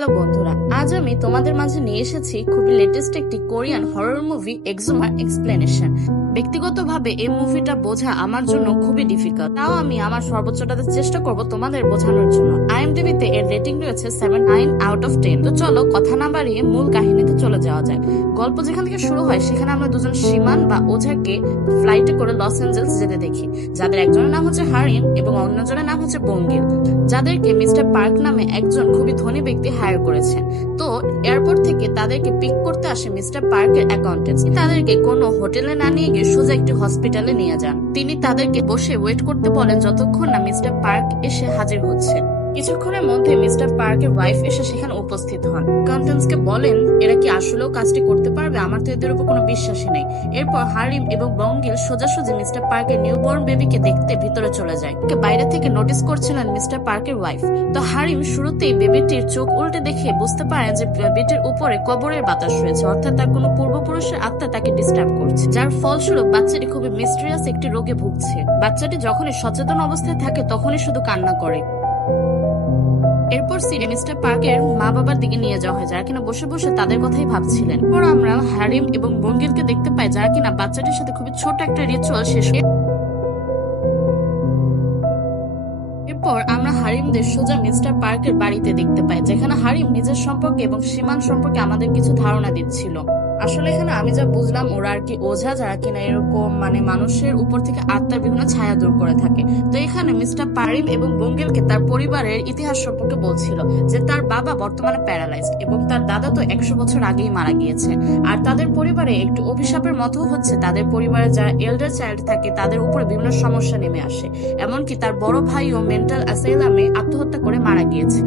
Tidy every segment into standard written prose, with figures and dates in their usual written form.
Hello বন্ধুরা, আজ আমি তোমাদের মাঝে নিয়ে এসেছি খুবই লেটেস্ট একটি কোরিয়ান হরর মুভি এক্সোমার এক্সপ্লেনেশন। ব্যক্তিগতভাবে এই মুভিটা বোঝা আমার জন্য খুবই ডিফিকাল্ট, তাও আমি আমার সর্বোচ্চটা চেষ্টা করব তোমাদের বোঝানোর জন্য। আইএমডিবিতে এর রেটিং রয়েছে 7/9 তো চলো কথা না বাড়িয়ে মূল কাহিনীতে চলে যাওয়া যায়। গল্প যেখান থেকে শুরু হয় সেখানে আমরা দুজন সীমান বা ওঝাকে ফ্লাইটে করে লস অ্যাঞ্জেলস যেতে দেখি, যাদের একজনের নাম হচ্ছে হারিম এবং অন্যজনের নাম হচ্ছে বঙ্গিল, যাদেরকে মিস্টার পার্ক নামে একজন খুবই ধনী ব্যক্তি হায়ার করেছেন। তো এয়ারপোর্ট থেকে তাদেরকে পিক করতে আসে মিস্টার পার্কের অ্যাকাউন্টেন্ট। তাদেরকে কোনো হোটেলে না নিয়ে গিয়ে সোজা একটি হসপিটালে নিয়ে যান। তিনি তাদেরকে বসে ওয়েট করতে বলেন যতক্ষণ না মিস্টার পার্ক এসে হাজির হচ্ছে। কিছুক্ষণের মধ্যে মিস্টার পার্কের ওয়াইফ এসে সেখানে উপস্থিত হন। অ্যাকাউন্টেন্টকে বলেন এরা কি আসলেও কাজটি করতে পারবে, আমার তো এদের উপর কোনো বিশ্বাসই নেই। এরপর হারিম এবং বঙ্গিল সোজাসুজি মিস্টার পার্কের নিউবর্ন বেবিকে দেখতে ভিতরে চলে যায়। বাইরে থেকে নোটিস করছিলেন মিস্টার পার্কের ওয়াইফ। তো হারিম শুরুতেই বেবিটির চোখ উল্টে দেখে বুঝতে পারেন যে বেবিটির উপরে কবরের বাতাস রয়েছে, অর্থাৎ তার কোনো পূর্বপুরুষের আত্মা তাকে ডিস্টার্ব করছে, যার ফলস্বরূপ বাচ্চাটি খুবই মিস্টেরিয়াস একটি রোগে ভুগছে। বাচ্চাটি যখনই সচেতন অবস্থায় থাকে তখনই শুধু কান্না করে। এরপর সিনে মিস্টার পার্কের মা বাবার দিকে নিয়ে যাওয়া হয়, যারা কিনা বসে বসে তাদের কথাই ভাবছিলেন। পর আমরা হারিম এবং বঙ্গিলকে দেখতে পাই, যারা কিনা বাচ্চাটির সাথে খুবই ছোট একটা রিচুয়াল শেষ। এরপর আমরা হারিমদের সোজা মিস্টার পার্কের বাড়িতে দেখতে পাই, যেখানে হারিম নিজের সম্পর্কে এবং সীমান সম্পর্কে আমাদের কিছু ধারণা দিচ্ছিল। আসলে এখানে আমি যা বুঝলাম, ওরা আর কি ওঝা, যারা কিনা এরকম মানুষের উপর থেকে আত্মার বিভিন্ন ছায়া দূর করে থাকে। তো এখানে মিস্টার পারিম এবং বঙ্গিলকে তার পরিবারের ইতিহাস সম্পর্কে বলছিল, যে তার বাবা বর্তমানে প্যারালাইজড এবং তার দাদা তো 100 বছর আগেই মারা গিয়েছে। আর তাদের পরিবারে একটু অভিশাপের মতো হচ্ছে, তাদের পরিবারে যারা এল্ডার চাইল্ড থাকে তাদের উপরে বিভিন্ন সমস্যা নেমে আসে। এমনকি তার বড় ভাইও মেন্টাল অ্যাসাইলামে আত্মহত্যা করে মারা গিয়েছে।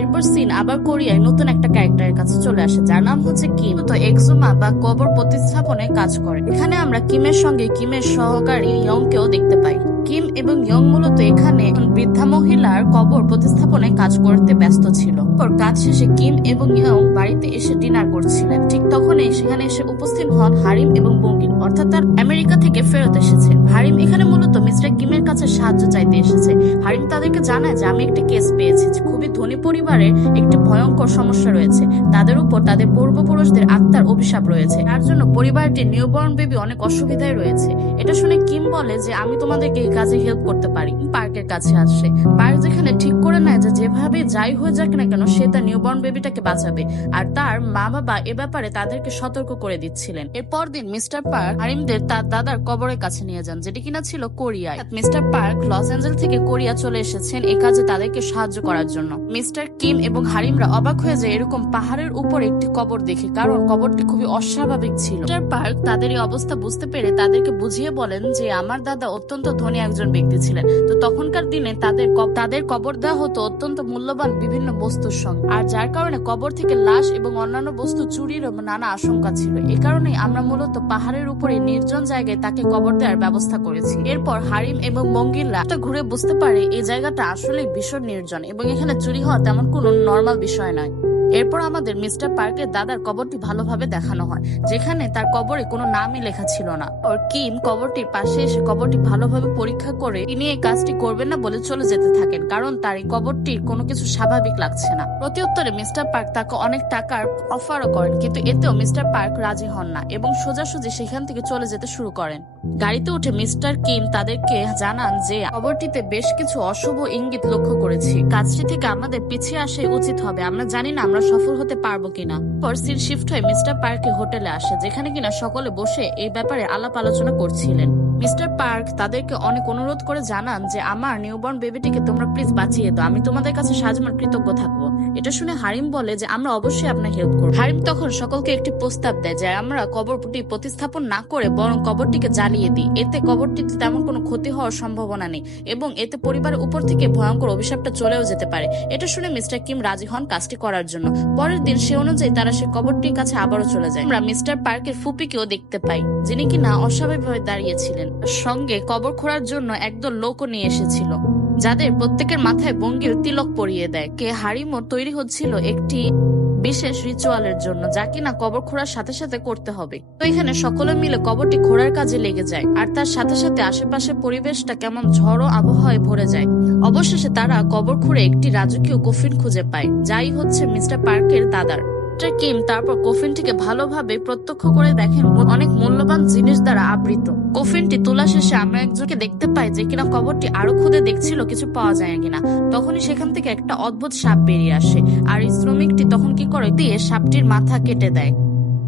এরপর সিন আবার কোরিয়ায় নতুন একটা ক্যারেক্টারের কাছে চলে আসে, যার নাম হচ্ছে কিম। তো এক্সোমা বা কবর প্রতিস্থাপনে কাজ করে। এখানে আমরা কিমের সঙ্গে কিমের সহকারী ইয়ংকেও দেখতে পাই। কিম এবং ইয়ং মূলত এখানে বৃদ্ধা মহিলার কবর প্রতিস্থাপনে কাজ করতে ব্যস্ত ছিল। কাজ শেষে কিম এবং ইয়ং বাড়িতে এসে ডিনার করছিলেন। ঠিক তখনই সেখানে এসে উপস্থিত হন হারিম এবং বঙ্গিল, অর্থাৎ তার আমেরিকা থেকে ফেরত এসেছে। হারিম এখানে মূলত মিস্টার কিমের কাছে সাহায্য চাইতে এসেছে। হারিম তাদেরকে জানায় যে আমি একটা কেস পেয়েছি, খুবই ধনী পরিবারের একটি ভয়ঙ্কর সমস্যা রয়েছে, তাদের উপর তাদের পূর্বপুরুষদের আত্মার অভিশাপ রয়েছে, তার জন্য পরিবারটির নিউবর্ন বেবি অনেক অসুবিধায় রয়েছে। এটা শুনে কিম বলে যে আমি তোমাদেরকে এই কাজে হেল্প করতে পারি। পার্কের কাছে আসে। পার্ক যেখানে ঠিক করে নেয় যে যেভাবে যাই হয়ে যাক না কেন সে তার নিউবর্ন বেবিটাকে বাঁচাবে, আর তার মা বাবা এ ব্যাপারে তাদেরকে সতর্ক করে দিচ্ছিলেন। এরপর দিন মিস্টার পার্ক হারিমদের তার দাদার কবরের কাছে নিয়ে যান, যেটি কিনা ছিল কোরিয়ায়। মিস্টার পার্ক লস অ্যাঞ্জেলস থেকে কোরিয়া চলে এসেছেন এই কাজে তাদেরকে সাহায্য করার জন্য। মিস্টার কিম এবং হারিমরা অবাক হয়ে যায় এরকম পাহাড়ের উপর একটি কবর দেখে, কারণ কবরটি খুবই অস্বাভাবিক ছিল। মিস্টার পার্ক তাদের এই অবস্থা বুঝতে পেরে তাদেরকে বুঝিয়ে বলেন যে আমার দাদা অত্যন্ত ধনী একজন ব্যক্তি ছিলেন। তো তখনকার দিনে তাদের কবর দেওয়া হতো অত্যন্ত মূল্যবান বিভিন্ন বস্তুর সঙ্গে, আর যার কারণে কবর থেকে লাশ এবং অন্যান্য বস্তু চুরির নানা আশঙ্কা ছিল। এই কারণেই আমরা মূলত পাহাড়ের উপরে নির্জন জায়গায় তাকে কবর দেওয়ার ব্যবস্থা করেছি। এরপর হারিম এবং বঙ্গিলরা ঘুরে বুঝতে পারে এই জায়গাটা আসলে ভীষণ নির্জন এবং এখানে চুরি হওয়া তেমন কোনো নর্মাল বিষয় নয়। এরপর আমাদের মিস্টার পার্কের দাদার কবরটি ভালোভাবে দেখানো হয়, যেখানে তার কবরে কোনো নামই লেখা ছিল না। আর কিম কবরটির পাশে এসে কবরটি ভালোভাবে পরীক্ষা করে তিনি এই কাজটি করবেন না বলে চলে যেতে থাকেন, কারণ তার এই কবরটির কোনো কিছু স্বাভাবিক লাগছে না। প্রতি উত্তরে মিস্টার পার্ক তাকে অনেক টাকার অফারও করেন, কিন্তু এতেও মিস্টার পার্ক রাজি হন না এবং সোজাসুজি সেখান থেকে চলে যেতে শুরু করেন। গাড়িতে উঠে মিস্টার কিম তাদেরকে জানান যে কবরটিতে বেশ কিছু অশুভ ইঙ্গিত লক্ষ্য করেছি, কাজটি থেকে আমাদের পিছিয়ে আসা উচিত হবে, আমরা জানি না আমরা সফল হতে পারবো কিনা। পর সিন শিফট হয়ে মিস্টার পার্কের হোটেলে আসে, যেখানে কিনা সকলে বসে এই ব্যাপারে আলাপ আলোচনা করছিলেন। মিস্টার পার্ক তাদেরকে অনেক অনুরোধ করে জানান যে আমার নিউবর্ন বেবিটিকে তোমরা প্লিজ বাঁচিয়ে দাও, আমি তোমাদের কাছে সাজমান কৃতজ্ঞ থাকবো। এটা শুনে হারিম বলে যে আমরা অবশ্যই আপনার হেল্প করব। হারিম তখন সকলকে একটি প্রস্তাব দেয় যে আমরা কবরটি প্রতিস্থাপন না করে বরং কবরটিকে জ্বালিয়ে দিই, এতে কবরটিতে তেমন কোনো ক্ষতি হওয়ার সম্ভাবনা নেই এবং এতে পরিবারের উপর থেকে ভয়ঙ্কর অভিশাপটা চলেও যেতে পারে। এটা শুনে মিস্টার কিম রাজি হন কাজটি করার জন্য। পরের দিন সে অনুযায়ী তারা সেই কবরটির কাছে আবারও চলে যায়। আমরা মিস্টার পার্কের ফুপিকেও দেখতে পাই, যিনি কিনা অস্বাভাবিকভাবে দাঁড়িয়েছিলেন। সঙ্গে কবর খোঁড়ার জন্য একদল লোকও নিয়ে এসেছিল, যাদের প্রত্যেকের মাথায় বঙ্গিল তিলক পরিয়ে দেয়। কে হারিমও তৈরি হচ্ছিল একটি বিশেষ রিচুয়ালের জন্য, যা কিনা কবর খোঁড়ার সাথে সাথে করতে হবে। তো এখানে সকলে মিলে কবরটি খোঁড়ার কাজে লেগে যায়, আর তার সাথে সাথে আশেপাশের পরিবেশটা কেমন ঝড়ো আবহাওয়ায় ভরে যায়। অবশেষে তারা কবর খুঁড়ে একটি রাজকীয় কফিন খুঁজে পায়, যাই হচ্ছে মিস্টার পার্কের দাদার। মিস্টার কিম তারপর কফিনটিকে ভালোভাবে প্রত্যক্ষ করে দেখেন অনেক মূল্যবান জিনিস দ্বারা আবৃত। কফিনটি তোলা শেষে আমরা একজনকে দেখতে পাই যে কিনা কবরটি আরো খুদে দেখছিল কিছু পাওয়া যায় কিনা। তখনই সেখান থেকে একটা অদ্ভুত সাপ বেরিয়ে আসে, আর এই শ্রমিকটি তখন কি করে দিয়ে সাপটির মাথা কেটে দেয়।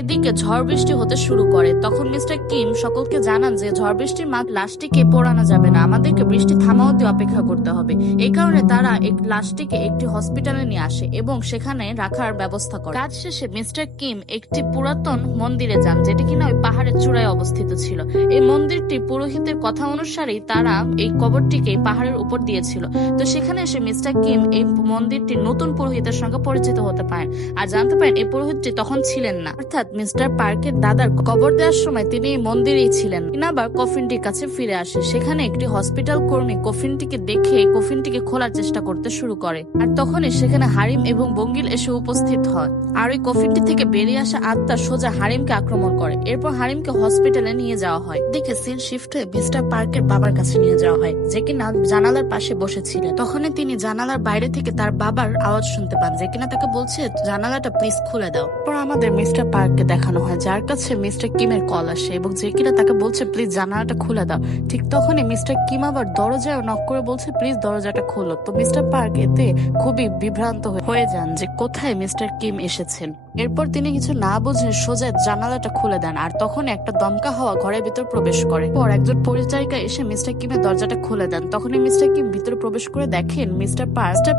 এদিকে ঝড় বৃষ্টি হতে শুরু করে। তখন মিস্টার কিম সকলকে জানান যে ঝড় বৃষ্টির মাঝ লাশটিকে পোড়ানো যাবে না, আমাদেরকে বৃষ্টি থামা অবধি অপেক্ষা করতে হবে। এই কারণে তারা লাশটিকে একটি হসপিটালে নিয়ে আসে এবং সেখানে রাখার ব্যবস্থা করে। কাজ শেষে মিস্টার কিম একটি পুরাতন মন্দিরে যান, যেটি কিনা ওই পাহাড়ের চূড়ায় অবস্থিত ছিল। এই মন্দিরটি পুরোহিতের কথা অনুসারেই তারা এই কবরটিকে পাহাড়ের উপর দিয়েছিল। তো সেখানে এসে মিস্টার কিম এই মন্দিরটির নতুন পুরোহিতের সঙ্গে পরিচিত হতে পারেন, আর জানতে পারেন এই পুরোহিতটি তখন ছিলেন না, অর্থাৎ মিস্টার পার্কের দাদার কবর দেওয়ার সময় তিনি এই মন্দিরেই ছিলেন। আবার কফিনটির কাছে ফিরে আসে। সেখানে একটি হসপিটাল কর্মী কফিনটিকে দেখে কফিনটিকে খোলার চেষ্টা করতে শুরু করে, আর তখনই সেখানে হারিম এবং বঙ্গিল এসে উপস্থিত হয়। আর ওই কফিনটি থেকে বেরিয়ে আসা আত্মা সোজা হারিমকে আক্রমণ করে। এরপর হারিমকে হসপিটালে নিয়ে যাওয়া হয়। দেখে সিন শিফট হয়ে মিস্টার পার্কের বাবার কাছে নিয়ে যাওয়া হয়, যে কিনা জানালার পাশে বসেছিলেন। তখনই তিনি জানালার বাইরে থেকে তার বাবার আওয়াজ শুনতে পান, যে কিনা তাকে বলছে জানালাটা প্লিজ খুলে দাও। পর আমাদের মিস্টার পার্ককে দেখানো হয়, যার কাছে মিস্টার কিমের কল আসে এবং যে কিনা তাকে বলছে প্লিজ জানালাটা খুলে দাও। ঠিক তখনই মিস্টার কিম আবার দরজায় নক করে বলছে প্লিজ দরজাটা খোলো। তো মিস্টার পার্ক এতে খুবই বিভ্রান্ত হয়ে যান যে কোথায় মিস্টার কিম এসেছেন। এরপর তিনি কিছু না বুঝে সোজা জানালাটা খুলে দেন, আর তখন একটা দমকা হাওয়া ঘরের ভিতর প্রবেশ করে। পর একজন পরিচারিকা এসে মিস্টার কিমের দরজাটা খুলে দেন। তখনই মিস্টার কিম ভিতরে প্রবেশ করে দেখেন মিস্টার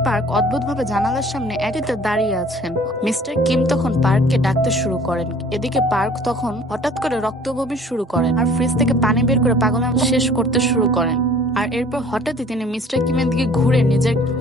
পার্ক অদ্ভুত ভাবে জানালার সামনে এটিতে দাঁড়িয়ে আছেন। মিস্টার কিম তখন পার্ককে ডাকতে শুরু করেন। এদিকে পার্ক তখন হঠাৎ করে রক্ত বমি শুরু করেন, আর ফ্রিজ থেকে পানি বের করে পাগলের মতো শেষ করতে শুরু করেন। আর এরপর হঠাৎই তিনি মিস্টার কিমের দিকে ঘুরে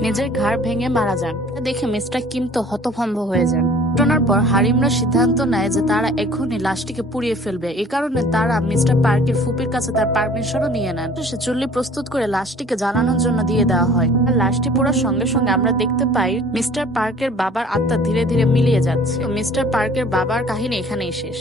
নিজের ঘাড় ভেঙে মারা যান। দেখে মিস্টার কিম তো হতভম্ব হয়ে যান। ঘটনার পর হারিমরা সিদ্ধান্ত নেয় যে তারা এখনই লাশটিকে পুড়িয়ে ফেলবে। এই কারণে তারা মিস্টার পার্কের ফুপির কাছে তার পারমিশনও নিয়ে নেন। সে চুল্লি প্রস্তুত করে লাশটিকে জ্বালানোর জন্য দিয়ে দেওয়া হয়। আর লাশটি পোড়ার সঙ্গে সঙ্গে আমরা দেখতে পাই মিস্টার পার্কের বাবার আত্মা ধীরে ধীরে মিলিয়ে যাচ্ছে। মিস্টার পার্কের বাবার কাহিনী এখানেই শেষ।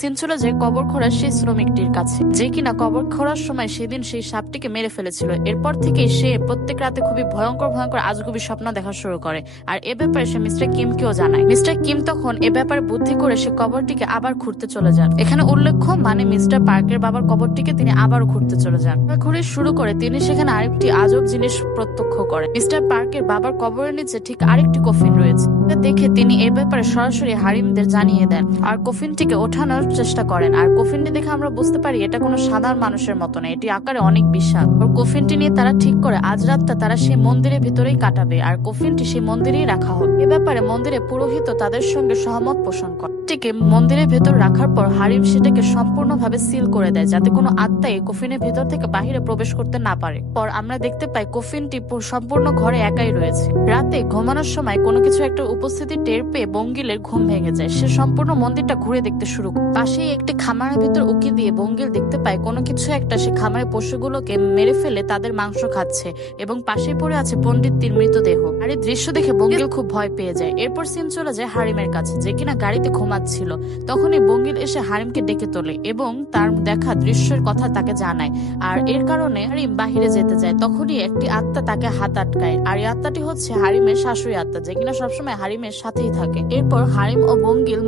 সিন চলে যায় কবর খোঁড়ার সেই শ্রমিকটির কাছে, যে কিনা কবর খোঁড়ার সময় সেদিন সেই সাপটিকে মেরে ফেলেছিল। এরপর থেকে সে প্রত্যেক রাতে খুবই ভয়ঙ্কর আজগুবি স্বপ্ন দেখা শুরু করে, আর এ ব্যাপারে সে মিস্টার কিমকেও জানায়। মিস্টার কিম তখন এ ব্যাপারে বুদ্ধি করে সে কবরটিকে আবার খুঁড়তে চলে যান। এখানে উল্লেখ্য মানে মিস্টার পার্কের বাবার কবরটিকে তিনি আবারও খুঁড়তে চলে যান। ঘুরে শুরু করে তিনি সেখানে আরেকটি আজব জিনিস প্রত্যক্ষ করেন। মিস্টার পার্কের বাবার কবরের নিচে ঠিক আরেকটি কফিন রয়েছে। দেখে তিনি এ ব্যাপারে সরাসরি হারিমদের জানিয়ে দেন, আর কফিনটিকে ওঠানোর চেষ্টা করেন। আর কফিনটি দেখে আমরা বুঝতে পারি এটা কোনো সাধারণ মানুষের মতো না, এটি আকারে অনেক বিশাল। কফিনটি নিয়ে তারা ঠিক করে আজ রাতটা তারা সেই মন্দিরের ভিতরেই কাটাবে, আর কফিনটি সেই মন্দিরেই রাখা হবে। এ ব্যাপারে মন্দিরে পুরোহিত তাদের সঙ্গে সহমত পোষণ করে। এটিকে মন্দিরের ভেতর রাখার পর হারিম সেটাকে সম্পূর্ণভাবে সিল করে দেয়, যাতে কোনো আত্মা এই কফিনের ভেতর থেকে বাহিরে প্রবেশ করতে না পারে। পর আমরা দেখতে পাই কফিনটি সম্পূর্ণ ঘরে একাই রয়েছে। রাতে ঘুমানোর সময় কোনো কিছু একটা উপস্থিতি টের পেয়ে বঙ্গিলের ঘুম ভেঙে যায়। সে সম্পূর্ণ মন্দিরটা ঘুরে দেখতে শুরু করে। পাশেই একটি খামারের ভিতর উকি দিয়ে বঙ্গিল দেখতে পায় কোনো কিছু একটা সে খামারের পশুগুলোকে মেরে ফেলে তাদের মাংস খাচ্ছে, এবং পাশেই পড়ে আছে পণ্ডিতটির মৃতদেহ। আর এই দৃশ্য দেখে বঙ্গিল খুব ভয় পেয়ে যায়। এরপর সিন চলে যায় হারিমের কাছে, যে কিনা গাড়িতে ঘুমাচ্ছিল। তখনই বঙ্গিল এসে হারিমকে ডেকে তোলে এবং তার দেখা দৃশ্যের কথা তাকে জানায়, আর এর কারণে হারিম বাহিরে যেতে যায়। তখনই একটি আত্মা তাকে হাত আটকায়, আর এই আত্মাটি হচ্ছে হারিমের শাশুড়ি আত্মা, যে কিনা সবসময় হারিমের সাথেই থাকে। এরপর হারিম ও বঙ্গিল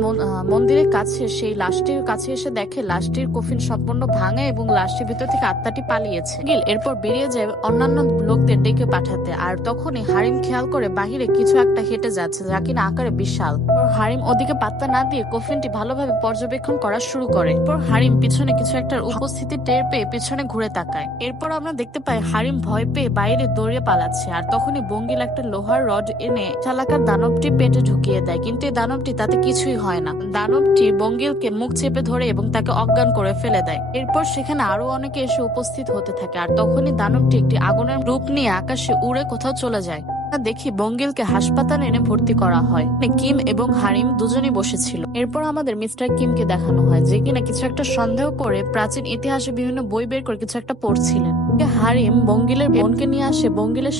মন্দিরের কাছে সেই লাশটির কাছে এসে দেখে লাশটির কফিন সম্পূর্ণ ভাঙা এবং লাশটির ভিতর থেকে আত্মাটি পালিয়েছে। গিল এরপর বেরিয়ে যায় অন্যান্য লোকদের ডেকে পাঠাতে, আর তখনই হারিম খেয়াল করে বাহিরে কিছু একটা হেঁটে যাচ্ছে, যা কিনা আকারে বিশাল। হারিম ওদিকে পাত্তা না দিয়ে কফিনটি ভালোভাবে পর্যবেক্ষণ করা শুরু করে। এরপর হারিম পিছনে কিছু একটা উপস্থিতি টের পেয়ে পিছনে ঘুরে তাকায়। এরপর আমরা দেখতে পাই হারিম ভয় পেয়ে বাইরে দৌড়ে পালাচ্ছে, আর তখনই বঙ্গিল একটা লোহার রড এনে চালাকার দানবটি পেটে ঢুকিয়ে দেয়, কিন্তু এই দানবটি তাতে কিছুই হয় না। দানবটি বঙ্গিলকে মুখ চেপে ধরে এবং তাকে অজ্ঞান করে ফেলে দেয়। এরপর সেখানে আরো অনেকে এসে উপস্থিত হতে থাকে, আর তখনই দানবটি একটি আগুনের রূপ নিয়ে আকাশে উড়ে কোথাও চলে যায়। দেখি বঙ্গিলকে হাসপাতালে এনে ভর্তি করা হয়। কিম এবং হারিম দুজনই বসেছিল। এরপর আমাদের মিস্টার কিমকে দেখানো হয়, যে কিনা কিছু একটা সন্দেহ করে প্রাচীন ইতিহাসে বিভিন্ন বই বের করে কিছু একটা পড়ছিলেন। হারিম বঙ্গিলের বোনকে নিয়ে আসে বঙ্গিলের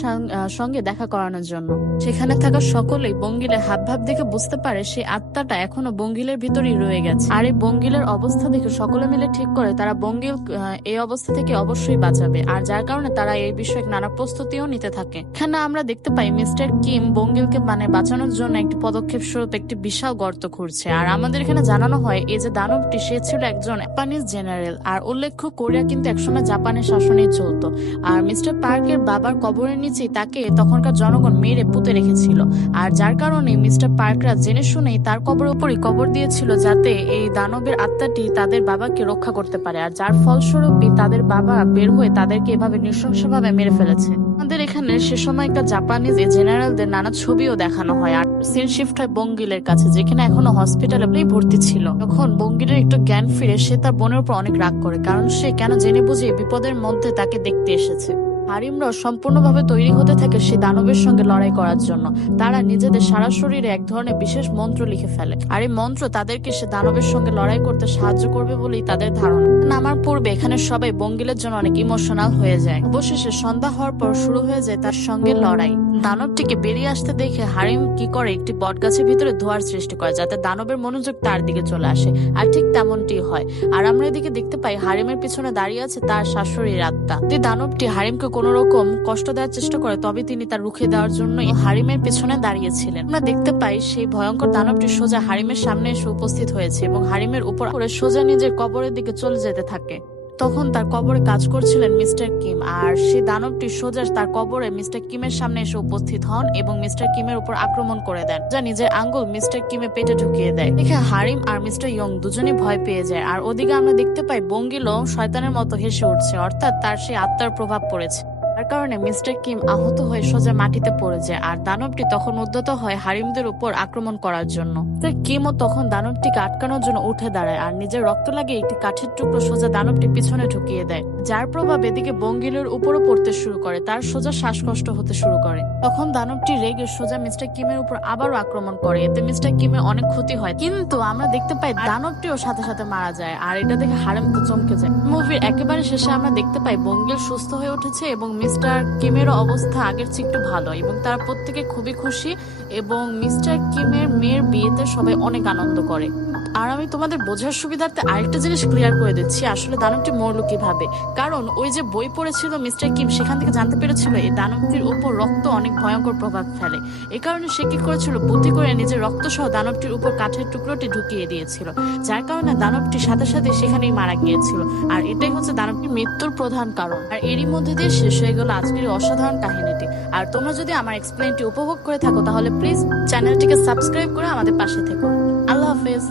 সঙ্গে দেখা করানোর জন্য। সেখানে থাকা সকলেই বঙ্গিলের হাবভাব দেখে বুঝতে পারে সেই আত্মাটা এখনো বঙ্গিলের ভিতরেই রয়ে গেছে। আর এই বঙ্গিলের অবস্থা দেখে সকলে মিলে ঠিক করে তারা বঙ্গিল এই অবস্থা থেকে অবশ্যই বাঁচাবে, আর যার কারণে তারা এই বিষয়ে নানা প্রস্তুতিও নিতে থাকে। এখানে আমরা দেখতে পাই মিস্টার কিম বঙ্গিলকে বাঁচানোর জন্য একটি পদক্ষেপ স্বরূপ একটি বিশাল গর্ত খুঁড়ছে। আর আমাদের এখানে জানানো হয় এই যে দানবটি সে ছিল একজন জাপানিজ জেনারেল। আর উল্লেখ্য কোরিয়া কিন্তু একসময় জাপানের শাসনেই চলতো। আর মিস্টার পার্কের বাবার কবরের নিচেই তাকে তখনকার জনগণ মেরে পুঁতে রেখেছিল। আর যার কারণে মিস্টার পার্করা জেনে শুনেই তার কবরের উপরই কবর দিয়েছিল, যাতে এই দানবের আত্মাটি তাদের বাবাকে রক্ষা করতে পারে। আর যার ফলস্বরূপই তাদের বাবা বের হয়ে তাদেরকে এভাবে নৃশংসভাবে মেরে ফেলেছে। আমাদের এখানে সে সময় একটা জাপানিজ জেনারেলদের নানা ছবিও দেখানো হয়। আর সিন শিফট হয় বঙ্গিলের কাছে, যেখানে এখনো হসপিটালে ভর্তি ছিল। তখন বঙ্গিলের একটু জ্ঞান ফিরে সে তার বোনের উপর অনেক রাগ করে, কারণ সে কেন জেনে বুঝে বিপদের মধ্যে তাকে দেখতে এসেছে। হারিমরা সম্পূর্ণভাবে তৈরি হতে থাকে সে দানবের সঙ্গে লড়াই করার জন্য। তারা নিজেদের সারা শরীরে এক ধরনের বিশেষ মন্ত্র লিখে ফেলে, আর এই মন্ত্র তাদেরকে সে দানবের সঙ্গে লড়াই করতে সাহায্য করবে বলেই তাদের ধারণা। নামার পূর্বে এখানে সবাই বঙ্গিলের জন্য অনেক ইমোশনাল হয়ে যায়। অবশেষে সন্ধ্যা হওয়ার পর শুরু হয়ে যায় তার সঙ্গে লড়াই। দানবটিকে বেরিয়ে আসতে দেখে হারিম কি করে একটি বটগাছের ভিতরে ধোয়ার সৃষ্টি করে, যাতে দানবের মনোযোগ তার দিকে চলে আসে। আর ঠিক তেমনটি হয়। আর আমরা এদিকে দেখতে পাই হারিমের পিছনে দাঁড়িয়ে আছে তার শাশুড়ির আত্মা। যে দানবটি হারিমকে কোন রকম কষ্ট দেওয়ার চেষ্টা করে, তবে তিনি তার রুখে দেওয়ার জন্য হারিমের পিছনে দাঁড়িয়েছিলেন। আমরা দেখতে পাই সেই ভয়ঙ্কর দানবটি সোজা হারিমের সামনে এসে উপস্থিত হয়েছে এবং হারিমের উপর সোজা নিজের কবরের দিকে চলে যেতে থাকে। তখন তার কবরে কাজ করছিলেন মিস্টার কিম, আর সেই দানবটি সোজা তার কবরে মিস্টার কিমের সামনে এসে উপস্থিত হন এবং মিস্টার কিমের উপর আক্রমণ করে দেন, যা নিজের আঙ্গুল মিস্টার কিমের পেটে ঢুকিয়ে দেয়। দেখে হারিম আর মিস্টার ইয়ং দুজনেই ভয় পেয়ে যায়। আর ওদিকে আমরা দেখতে পাই বঙ্গিলও শয়তানের মতো হেসে উঠছে, অর্থাৎ তার সেই আত্মার প্রভাব পড়েছে। তার কারণে মিস্টার কিম আহত হয়ে সোজা মাটিতে পড়ে যায়। আর দানবটি তখন উদ্যত হয় হারিমদের উপর আক্রমণ করার জন্য। কিমও তখন দানবটিকে আটকানোর জন্য উঠে দাঁড়ায় আর নিজের রক্ত লাগিয়ে একটি কাঠের টুকরো সোজা দানবটি পিছনে ঢুকিয়ে দেয়, যার প্রভাব এদিকে বঙ্গিলের উপরও পড়তে শুরু করে। তার সোজা শ্বাসকষ্ট হতে শুরু করে। তখন দানবটি রেগে সোজা মিস্টার কিমের উপর আবারও আক্রমণ করে। এতে মিস্টার কিমের অনেক ক্ষতি হয়, কিন্তু আমরা দেখতে পাই দানবটিও সাথে সাথে মারা যায়। আর এটা দেখে হারিম তো চমকে যায়। মুভির একেবারে শেষে আমরা দেখতে পাই বঙ্গিল সুস্থ হয়ে উঠেছে এবং মিস্টার কিমের অবস্থা আগের চেয়ে একটু ভালো, এবং তারা প্রত্যেকে খুবই খুশি। এবং মিস্টার কিমের মেয়ের বিয়েতে সবাই অনেক আনন্দ করে। আর আমি তোমাদের বোঝার সুবিধার্থে আরেকটা জিনিস ক্লিয়ার করে দিচ্ছি, আসলে দানবটি মরলো কিভাবে। কারণ ওই যে বই পড়েছিল মিস্টার কিম, সেখান থেকে জানতে পেরেছিল এই দানবটির উপর রক্ত অনেক ভয়ঙ্কর প্রভাব ফেলে। এই কারণে সে কি করেছিল, বুদ্ধি করে নিজের রক্ত সহ দানবটির উপর কাঠের টুকরোটি ঢুকিয়ে দিয়েছিল, যার কারণে দানবটির সাথে সাথে সেখানেই মারা গিয়েছিল। আর এটাই হচ্ছে দানবটির মৃত্যুর প্রধান কারণ। আর এরই মধ্যে দিয়ে শেষ হয়ে গেল আজকের অসাধারণ কাহিনীটি। আর তোমরা যদি আমার এক্সপ্লেনটি উপভোগ করে থাকো, তাহলে প্লিজ চ্যানেলটিকে সাবস্ক্রাইব করে আমাদের পাশে থেকো। আল্লাহ হাফেজ।